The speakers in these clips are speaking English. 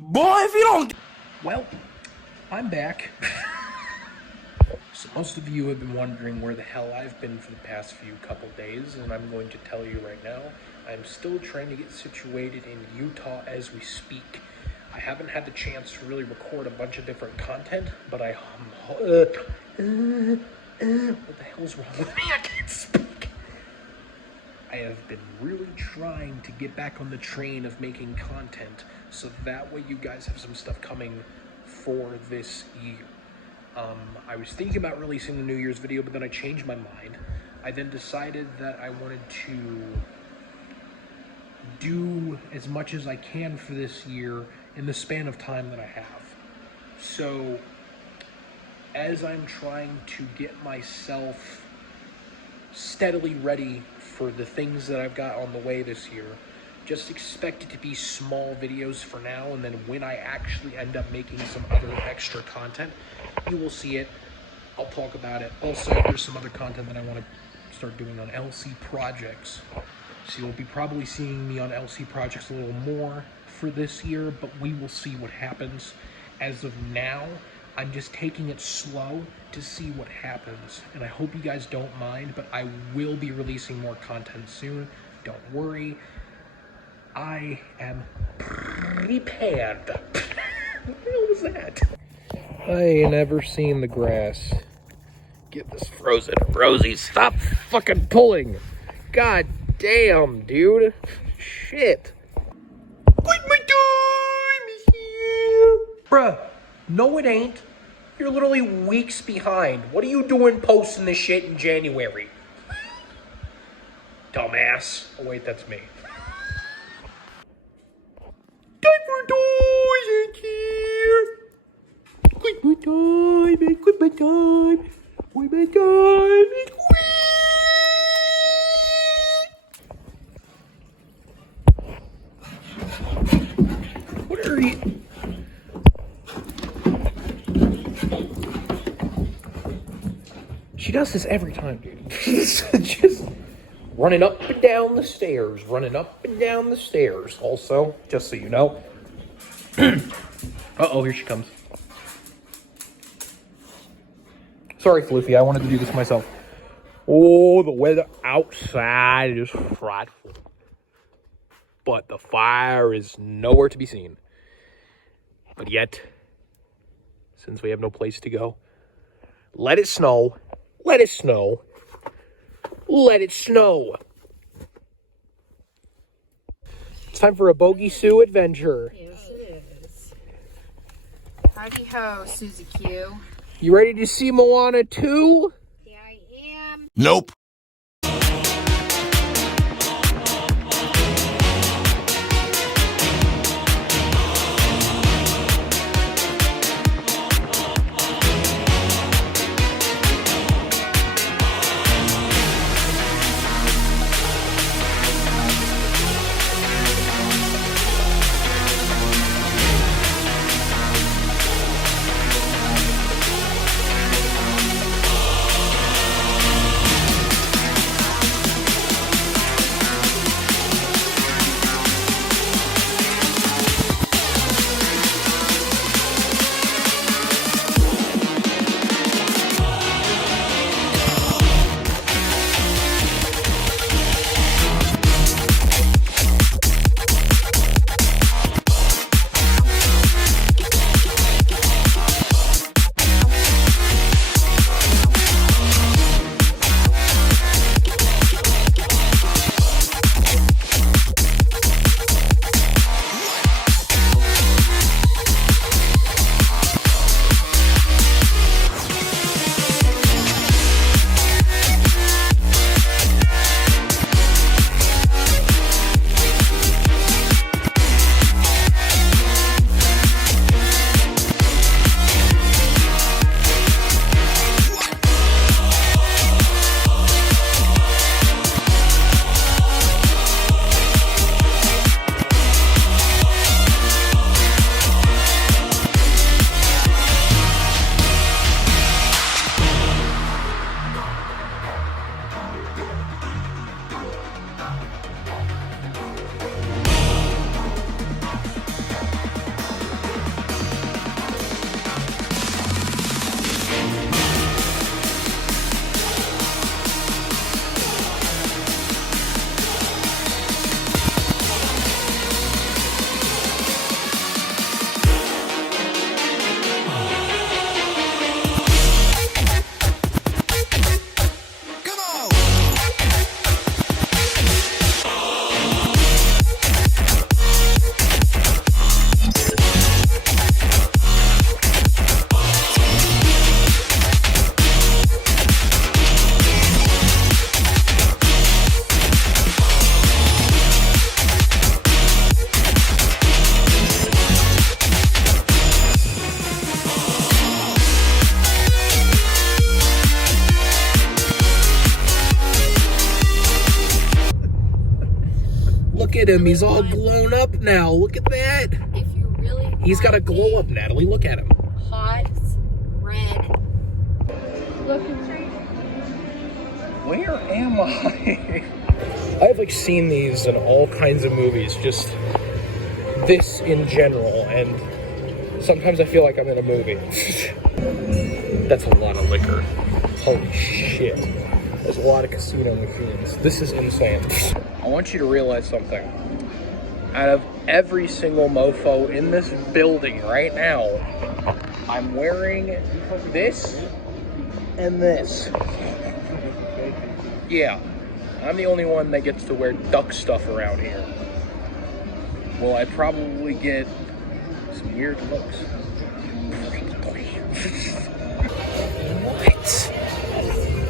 Boy, if you don't... Well, I'm back. So most of you have been wondering where the hell I've been for the past couple days, and I'm going to tell you right now, I'm still trying to get situated in Utah as we speak. I haven't had the chance to really record a bunch of different content, but what the hell's wrong with me? I can't speak. I have been really trying to get back on the train of making content, so that way you guys have some stuff coming for this year. I was thinking about releasing the New Year's video, but then I changed my mind. I then decided that I wanted to do as much as I can for this year in the span of time that I have. So, as I'm trying to get myself steadily ready for the things that I've got on the way this year, just expect it to be small videos for now, and then when I actually end up making some other extra content, you will see it. I'll talk about it. Also, there's some other content that I want to start doing on LC projects. So you'll be probably seeing me on LC projects a little more for this year, but we will see what happens. As of now, I'm just taking it slow to see what happens. And I hope you guys don't mind, but I will be releasing more content soon. Don't worry. I am prepared. What the hell was that? I ain't never seen the grass get this frozen. Rosie, stop fucking pulling. God damn, dude. Shit. Quick, my time is here. Bruh, no it ain't. You're literally weeks behind. What are you doing posting this shit in January? Dumbass. Oh wait, that's me. Time for toys here. Quick my time, quick my time. Quick my time, What are you? She does this every time, dude. Just running up and down the stairs, running up and down the stairs. Also, just so you know. Uh-oh, here she comes. Sorry, Floofy, I wanted to do this myself. Oh, the weather outside is frightful. But the fire is nowhere to be seen. But yet, since we have no place to go, let it snow. Let it snow. Let it snow. It's time for a Bogey Sue adventure. Yes, it is. Howdy ho, Susie Q. You ready to see Moana 2? Yeah, I am. Nope. at him. He's all blown up now. Look at that. If you really He's got a glow up, Natalie. Look at him. hot red. Look, it's right. Where am I? I've like seen these in all kinds of movies, just this in general, and sometimes I feel like I'm in a movie. That's a lot of liquor. Holy shit. There's a lot of casino machines. This is insane. I want you to realize something. Out of every single mofo in this building right now, I'm wearing this and this. Yeah, I'm the only one that gets to wear duck stuff around here. Well, I probably get some weird looks. What?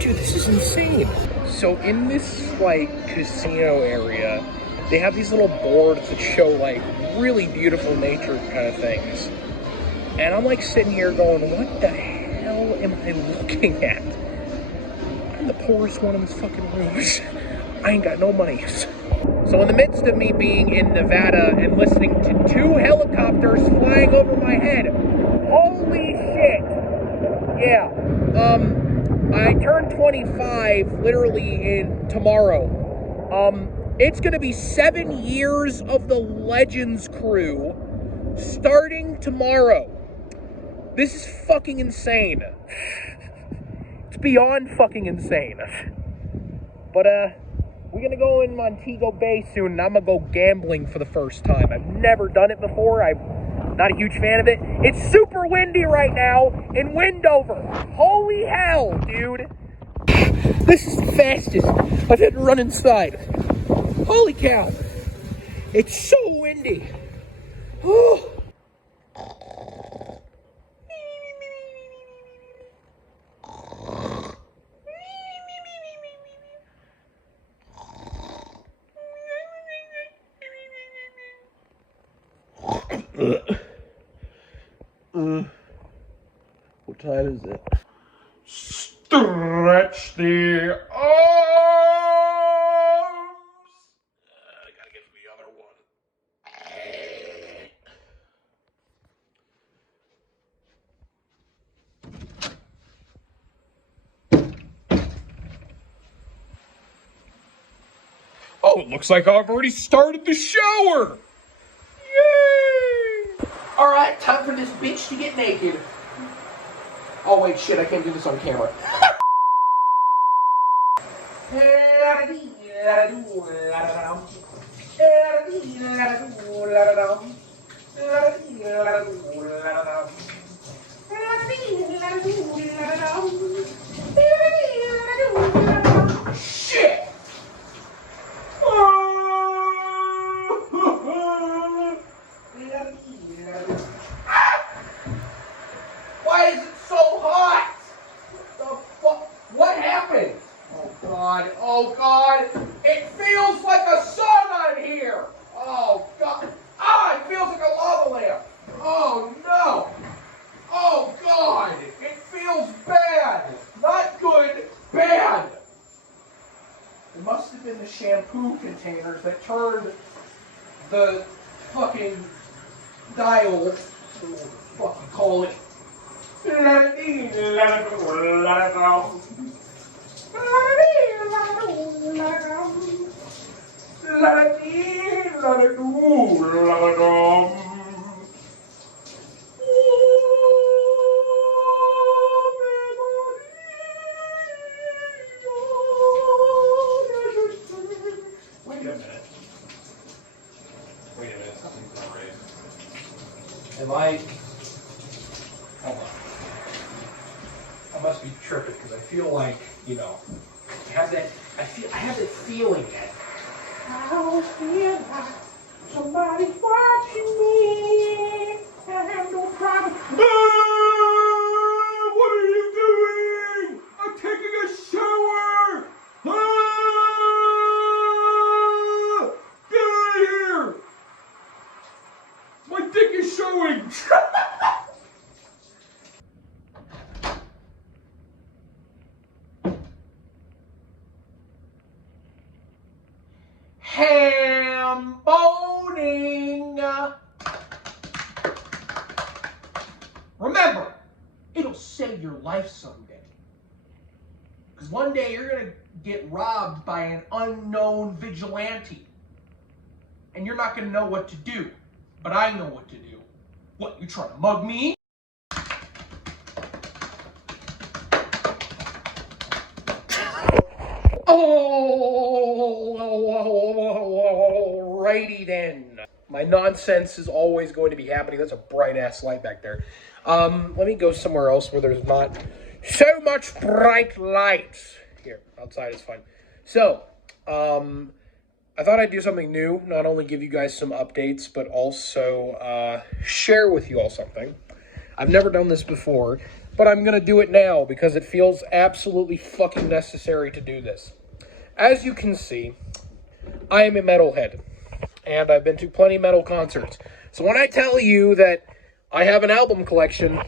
Dude, this is insane. So in this, like, casino area, they have these little boards that show, like, really beautiful nature kind of things. And I'm, like, sitting here going, what the hell am I looking at? I'm the poorest one in this fucking room. I ain't got no money. So in the midst of me being in Nevada and listening to 2 helicopters flying over my head, holy shit. Yeah. I turned 25 literally in tomorrow. It's gonna be 7 years of the Legends crew starting tomorrow. This is fucking insane. It's beyond fucking insane. But, we're gonna go in Montego Bay soon, and I'm gonna go gambling for the first time. I've never done it before. I'm not a huge fan of it. It's super windy right now in Wendover. Holy hell, dude. This is the fastest I've had to run inside. Holy cow. It's so windy. Oh. What time is it? Stretch the arms. I gotta get the other one. Oh, it looks like I've already started the shower. Yay! All right, time for this bitch to get naked. Oh wait, shit, I can't do this on camera. Shit! Why is it so hot? The fuck? What happened? Oh God! Oh God! It feels like a sauna in here. Oh God! Ah! It feels like a lava lamp. Oh no! Oh God! It feels bad. Not good. Bad. It must have been the shampoo containers that turned the fucking dial. What the fuck you call it? Wait a minute. Something's not right. Am I? Hold on. I must be tripping because I feel like, you know, I have that feeling that I feel like somebody's watching me. I have no problem. Ah, what are you doing? I'm taking a shower. Ah, get out of here. My dick is showing. Hamburger! morning. Remember, it'll save your life someday. Because one day you're going to get robbed by an unknown vigilante. And you're not going to know what to do. But I know what to do. What, you trying to mug me? Alrighty then. My nonsense is always going to be happening. That's a bright ass light back there. Let me go somewhere else where there's not so much bright light. Here, outside is fine. So, I thought I'd do something new. Not only give you guys some updates, but also share with you all something. I've never done this before, but I'm going to do it now because it feels absolutely fucking necessary to do this. As you can see, I am a metalhead, and I've been to plenty of metal concerts. So when I tell you that I have an album collection,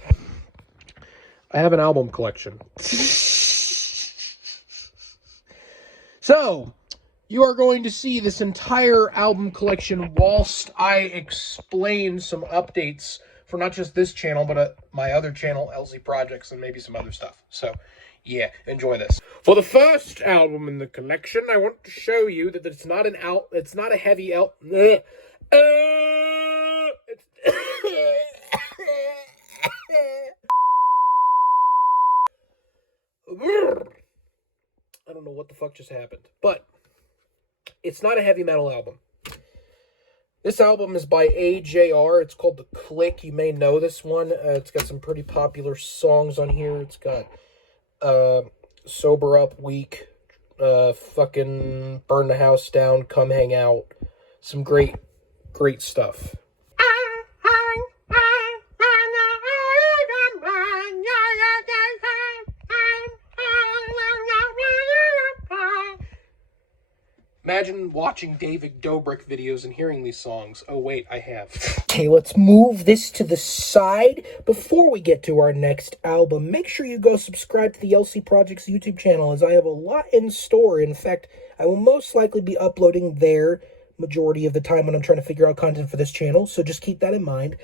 I have an album collection. So, you are going to see this entire album collection whilst I explain some updates for not just this channel, but my other channel, LC Projects, and maybe some other stuff. So, yeah, enjoy this. For the first album in the collection, I want to show you that it's not it's not a heavy I don't know what the fuck just happened, but it's not a heavy metal album. This album is by AJR. It's called The Click. You may know this one. It's got some pretty popular songs on here. It's got Sober Up, Weak, fucking Burn the House Down, Come Hang Out. Some great stuff. Imagine watching David Dobrik videos and hearing these songs. Oh, wait, I have. Okay, let's move this to the side. Before we get to our next album, make sure you go subscribe to the LC Projects YouTube channel, as I have a lot in store. In fact, I will most likely be uploading there majority of the time when I'm trying to figure out content for this channel, so just keep that in mind.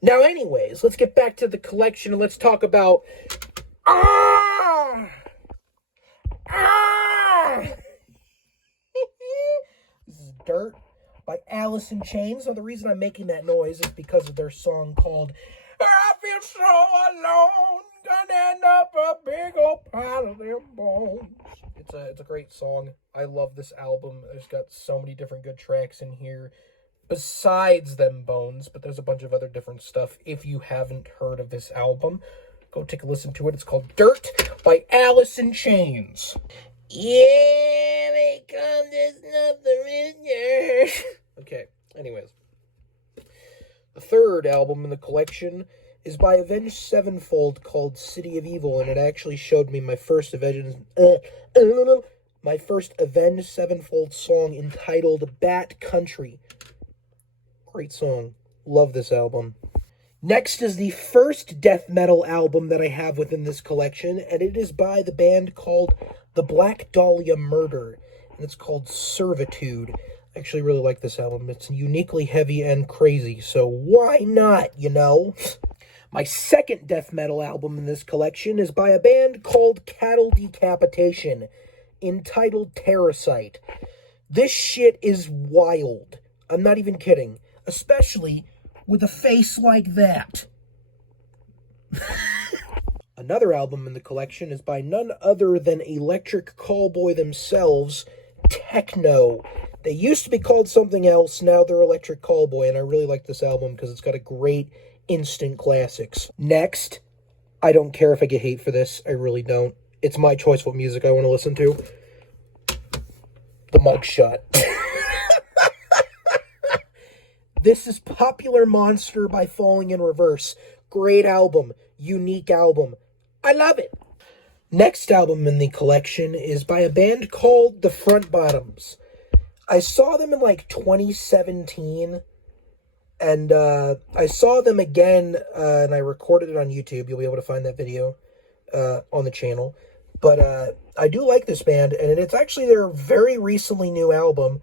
Now, anyways, let's get back to the collection and let's talk about... This is Dirt by Alice in Chains. Now, the reason I'm making that noise is because of their song called I Feel So Alone, Gonna End Up a Big Old Pile of Them Bones. It's a great song. I love this album. There's got so many different good tracks in here besides Them Bones, but there's a bunch of other different stuff. If you haven't heard of this album, go take a listen to it. It's called Dirt by Alice in Chains. Yeah, because there's nothing in there. Okay, anyways. The third album in the collection is by Avenged Sevenfold called City of Evil, and it actually showed me my first Avenged Sevenfold song entitled Bat Country. Great song. Love this album. Next is the first death metal album that I have within this collection, and it is by the band called The Black Dahlia Murder, and it's called Servitude. I actually really like this album. It's uniquely heavy and crazy, so why not, you know? My second death metal album in this collection is by a band called Cattle Decapitation, entitled Terracite. This shit is wild. I'm not even kidding. Especially with a face like that. Another album in the collection is by none other than Electric Callboy themselves, Techno. They used to be called something else, now they're Electric Callboy, and I really like this album because it's got a great instant classics. Next, I don't care if I get hate for this, I really don't. It's my choice what music I want to listen to. The Mugshot. This is Popular Monster by Falling in Reverse. Great album. Unique album. I love it. Next album in the collection is by a band called The Front Bottoms. I saw them in like 2017. And I saw them again and I recorded it on YouTube. You'll be able to find that video on the channel. But I do like this band. And it's actually their very recently new album.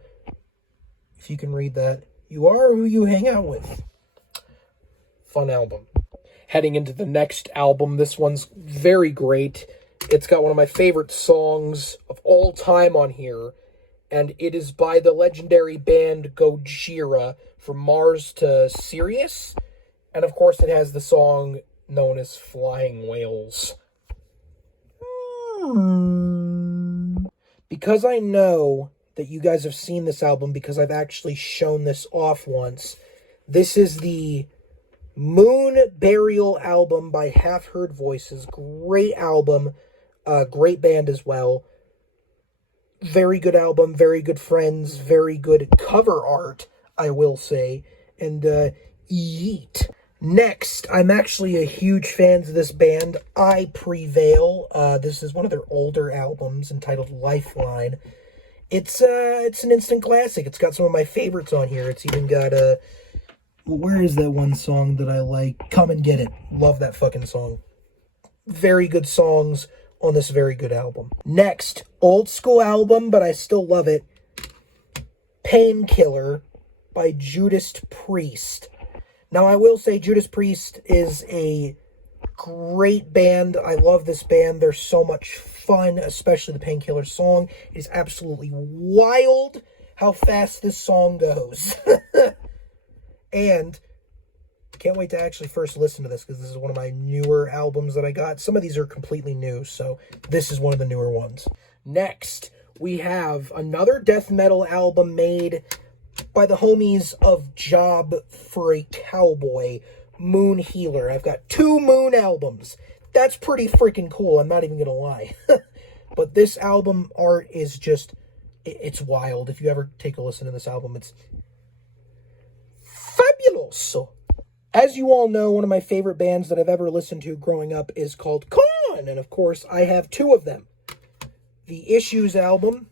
If you can read that. You are who you hang out with. Fun album. Heading into the next album, this one's very great. It's got one of my favorite songs of all time on here, and it is by the legendary band Gojira, From Mars to Sirius. And of course it has the song known as Flying Whales. Because I know that you guys have seen this album, because I've actually shown this off once, this is the Moon Burial album by Half Heard Voices. Great album. Great band as well. Very good album. Very good friends. Very good cover art, I will say. And yeet. Next, I'm actually a huge fan of this band, I Prevail. This is one of their older albums entitled Lifeline. It's an instant classic. It's got some of my favorites on here. It's even got where is that one song that I like? Come and Get It. Love that fucking song. Very good songs on this very good album. Next, old school album, but I still love it. Painkiller by Judas Priest. Now, I will say Judas Priest is a great band. I love this band. They're so much fun, especially the Painkiller song. It is absolutely wild how fast this song goes. And can't wait to actually first listen to this, because this is one of my newer albums that I got. Some of these are completely new, so this is one of the newer ones. Next, we have another death metal album made by the homies of Job for a Cowboy, Moon Healer. I've got 2 Moon albums. That's pretty freaking cool, I'm not even gonna lie. But this album art is just, it's wild. If you ever take a listen to this album, it's fabuloso. As you all know, one of my favorite bands that I've ever listened to growing up is called Korn, and of course, I have 2 of them. The Issues album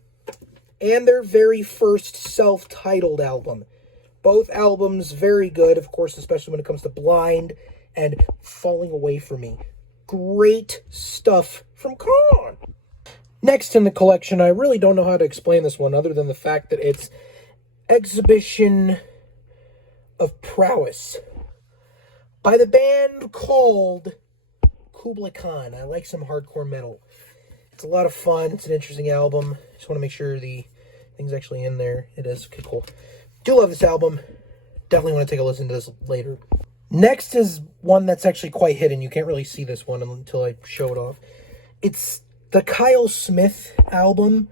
and their very first self-titled album. Both albums very good, of course, especially when it comes to Blind and Falling Away From Me. Great stuff from Korn. Next in the collection, I really don't know how to explain this one other than the fact that it's Exhibition of Prowess by the band called Kublai Khan. I like some hardcore metal. It's a lot of fun. It's an interesting album. Just want to make sure the thing's actually in there. It is. Okay, cool. Do love this album. Definitely want to take a listen to this later. Next is one that's actually quite hidden. You can't really see this one until I show it off. It's the Kyle Smith album.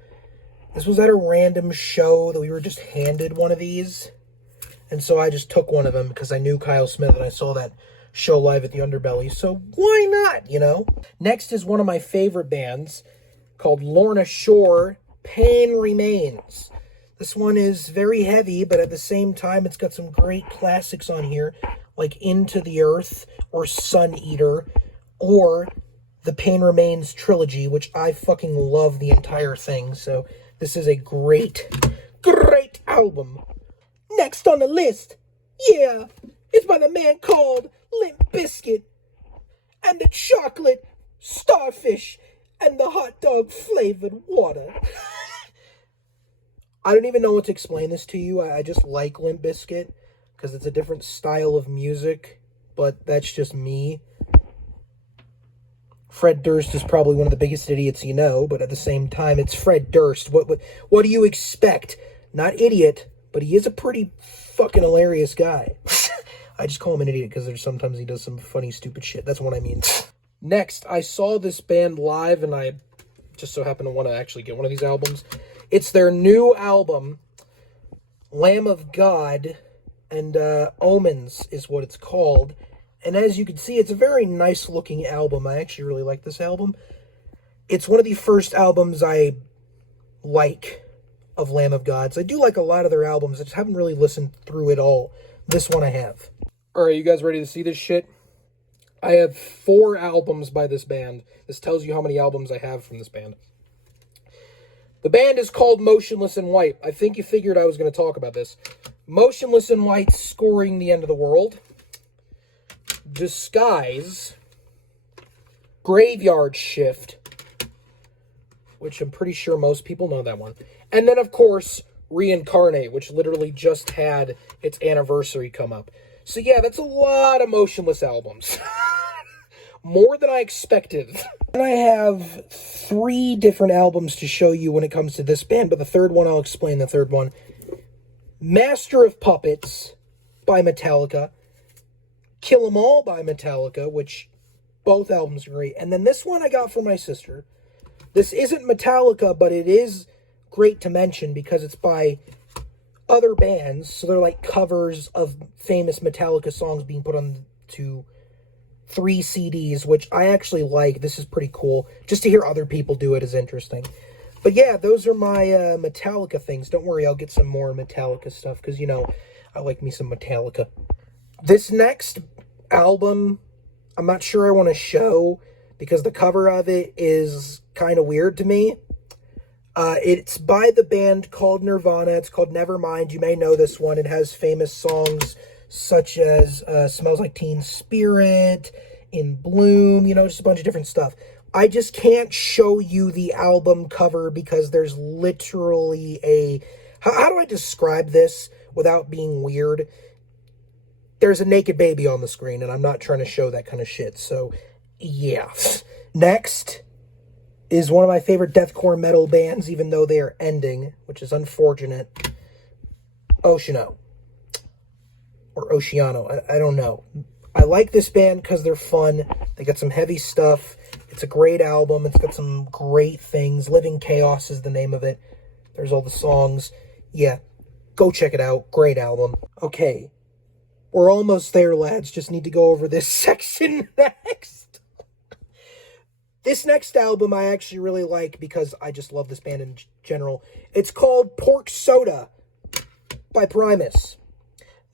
This was at a random show that we were just handed one of these. And so I just took one of them because I knew Kyle Smith and I saw that show live at the Underbelly. So why not, you know? Next is one of my favorite bands called Lorna Shore, Pain Remains. This one is very heavy, but at the same time, it's got some great classics on here, like Into the Earth or Sun Eater or the Pain Remains trilogy, which I fucking love the entire thing. So this is a great, great album. Next on the list, yeah, it's by the man called Limp Bizkit and the chocolate starfish and the hot dog flavored water. I don't even know what to explain this to you. I just like Limp Bizkit because it's a different style of music, but that's just me. Fred Durst is probably one of the biggest idiots you know, but at the same time, it's Fred Durst. What do you expect? Not idiot, but he is a pretty fucking hilarious guy. I just call him an idiot because there's sometimes he does some funny, stupid shit. That's what I mean. Next, I saw this band live, and I just so happen to want to actually get one of these albums. It's their new album, Lamb of God, and Omens is what it's called. And as you can see, it's a very nice-looking album. I actually really like this album. It's one of the first albums I like of Lamb of Gods. I do like a lot of their albums. I just haven't really listened through it all. This one I have. Alright, you guys ready to see this shit? I have 4 albums by this band. This tells you how many albums I have from this band. The band is called Motionless in White. I think you figured I was going to talk about this. Motionless in White, Scoring the End of the World. Disguise. Graveyard Shift, which I'm pretty sure most people know that one. And then, of course, Reincarnate, which literally just had its anniversary come up. So yeah, that's a lot of Motionless albums. More than I expected. And I have 3 different albums to show you when it comes to this band, but the third one, I'll explain the third one. Master of Puppets by Metallica. Kill 'Em All by Metallica, which both albums are great. And then this one I got for my sister. This isn't Metallica, but it is great to mention because it's by other bands. So they're like covers of famous Metallica songs being put on to 3 CDs, which I actually like. This is pretty cool. Just to hear other people do it is interesting. But yeah, those are my Metallica things. Don't worry, I'll get some more Metallica stuff because, you know, I like me some Metallica. This next album, I'm not sure I want to show because the cover of it is kind of weird to me. It's by the band called Nirvana. It's called Nevermind. You may know this one. It has famous songs such as Smells Like Teen Spirit, In Bloom, you know, just a bunch of different stuff. I just can't show you the album cover because there's literally a... How do I describe this without being weird? There's a naked baby on the screen, and I'm not trying to show that kind of shit, so yeah. Next is one of my favorite deathcore metal bands, even though they are ending, which is unfortunate. Oceano. Or Oceano, I don't know. I like this band because they're fun. They got some heavy stuff. It's a great album. It's got some great things. Living Chaos is the name of it. There's all the songs. Yeah, go check it out. Great album. Okay, we're almost there, lads. Just need to go over this section next. This next album I actually really like because I just love this band in general. It's called Pork Soda by Primus.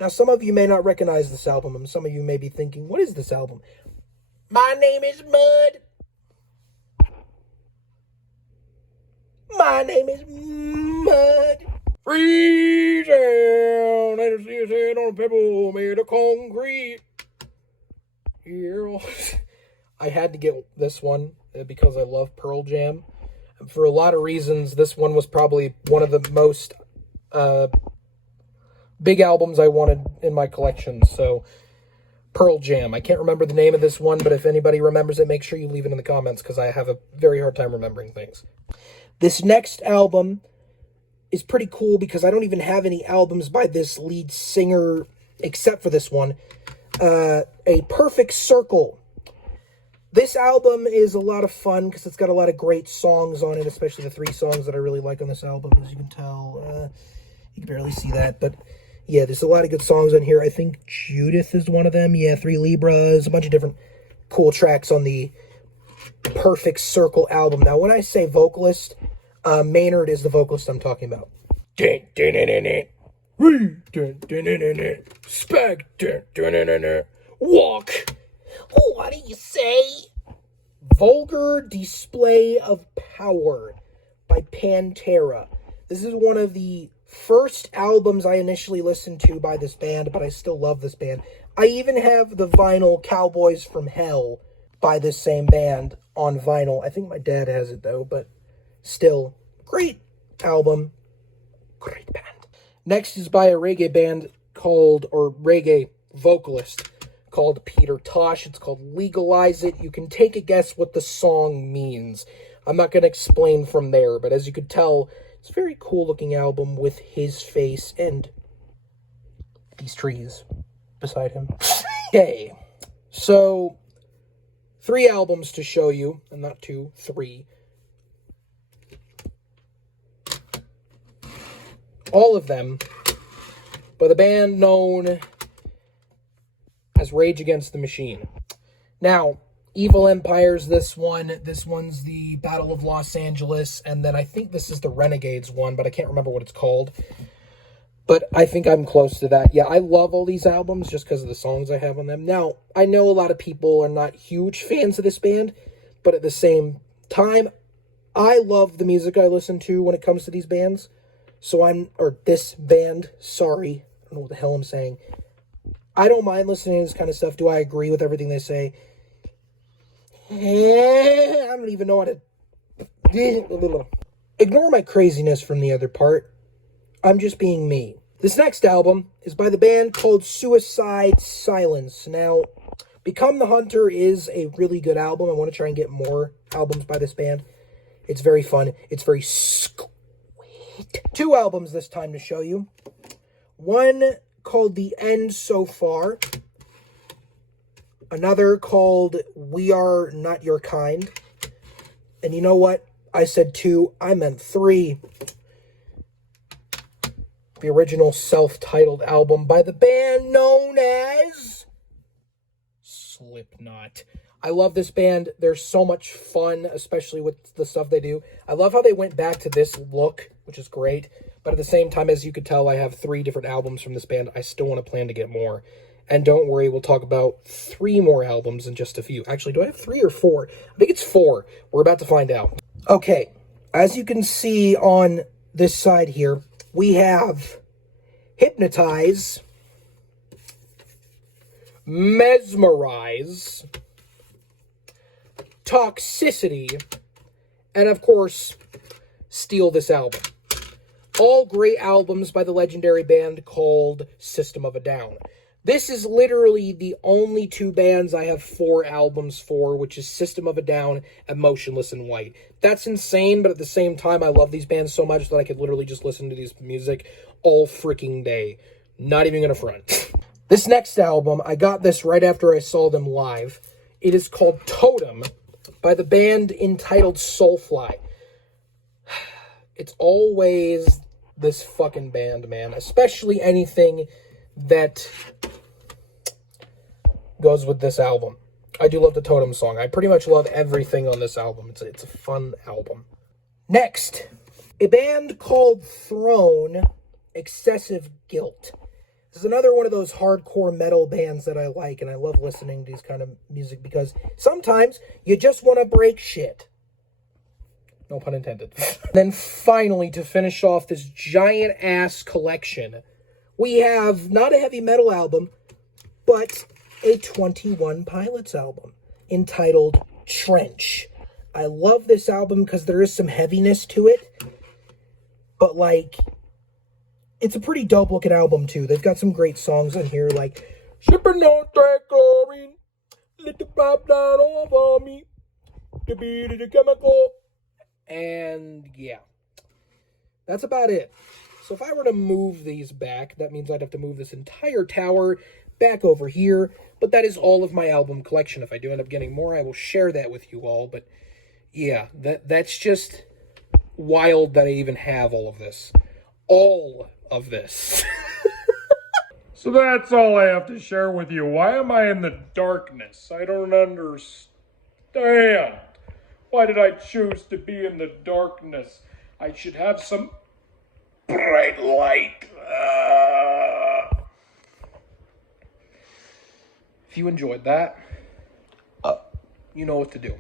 Now, some of you may not recognize this album, and some of you may be thinking, what is this album? My name is Mud. My name is Mud. Freeze down, and see his head on a pebble made of concrete. Here. I had to get this one because I love Pearl Jam. And for a lot of reasons, this one was probably one of the most big albums I wanted in my collection. So, Pearl Jam. I can't remember the name of this one, but if anybody remembers it, make sure you leave it in the comments because I have a very hard time remembering things. This next album is pretty cool because I don't even have any albums by this lead singer except for this one. A Perfect Circle. This album is a lot of fun because it's got a lot of great songs on it, especially the 3 songs that I really like on this album, as you can tell. You can barely see that, but yeah, there's a lot of good songs on here. I think Judith is one of them. Yeah, 3 Libras, a bunch of different cool tracks on the Perfect Circle album. Now, when I say vocalist, Maynard is the vocalist I'm talking about. Spec. Walk. What do you say? Vulgar Display of Power by Pantera. This is one of the first albums I initially listened to by this band, but I still love this band. I even have the vinyl Cowboys from Hell by this same band on vinyl. I think my dad has it though, but still, great album, great band. Next is by a reggae band called, or reggae vocalist called Peter Tosh. It's called Legalize It. You can take a guess what the song means. I'm not going to explain from there, but as you could tell, it's a very cool looking album with his face and these trees beside him. Okay, so 3 albums to show you, and not 2, 3. All of them by the band known as Rage Against the Machine. Now, Evil Empire's this one. This one's the Battle of Los Angeles, and then I think this is the Renegades one, but I can't remember what it's called. But I think I'm close to that. Yeah, I love all these albums just because of the songs I have on them. Now, I know a lot of people are not huge fans of this band, but at the same time, I love the music I listen to when it comes to these bands. Or this band, sorry, I don't know what the hell I'm saying. I don't mind listening to this kind of stuff. Do I agree with everything they say? I don't even know how to... Ignore my craziness from the other part. I'm just being me. This next album is by the band called Suicide Silence. Now, Become the Hunter is a really good album. I want to try and get more albums by this band. It's very fun. It's very sweet. 2 albums this time to show you. One called The End So Far. Another called We Are Not Your Kind. And you know what? I said 2. I meant 3. The original self-titled album by the band known as Slipknot. I love this band. They're so much fun, especially with the stuff they do. I love how they went back to this look, which is great. But at the same time, as you could tell, I have 3 different albums from this band. I still want to plan to get more. And don't worry, we'll talk about 3 more albums in just a few. Actually, do I have 3 or 4? I think it's 4. We're about to find out. Okay, as you can see on this side here, we have Hypnotize, Mesmerize, Toxicity, and of course, Steal This Album. All great albums by the legendary band called System of a Down. This is literally the only 2 bands I have 4 albums for, which is System of a Down and Motionless in White. That's insane, but at the same time, I love these bands so much that I could literally just listen to these music all freaking day. Not even gonna front. This next album, I got this right after I saw them live. It is called Totem by the band entitled Soulfly. It's always this fucking band, man. Especially anything that goes with this album. I do love the Totem song. I pretty much love everything on this album. It's a fun album. Next, a band called Throne, Excessive Guilt. This is another one of those hardcore metal bands that I like, and I love listening to these kind of music because sometimes you just want to break shit. No pun intended. Then finally, to finish off this giant-ass collection, we have not a heavy metal album, but a 21 Pilots album entitled Trench. I love this album because there is some heaviness to it, but like, it's a pretty dope looking album too. They've got some great songs on here like Shipping on Chlorine, Let the Pipe Down Over Me, The Beat of the Chemical, and yeah, that's about it. So if I were to move these back, that means I'd have to move this entire tower back over here. But that is all of my album collection. If I do end up getting more, I will share that with you all. But yeah, that's just wild that I even have all of this. All of this. So that's all I have to share with you. Why am I in the darkness? I don't understand. Why did I choose to be in the darkness? I should have some bright light. If you enjoyed that, you know what to do.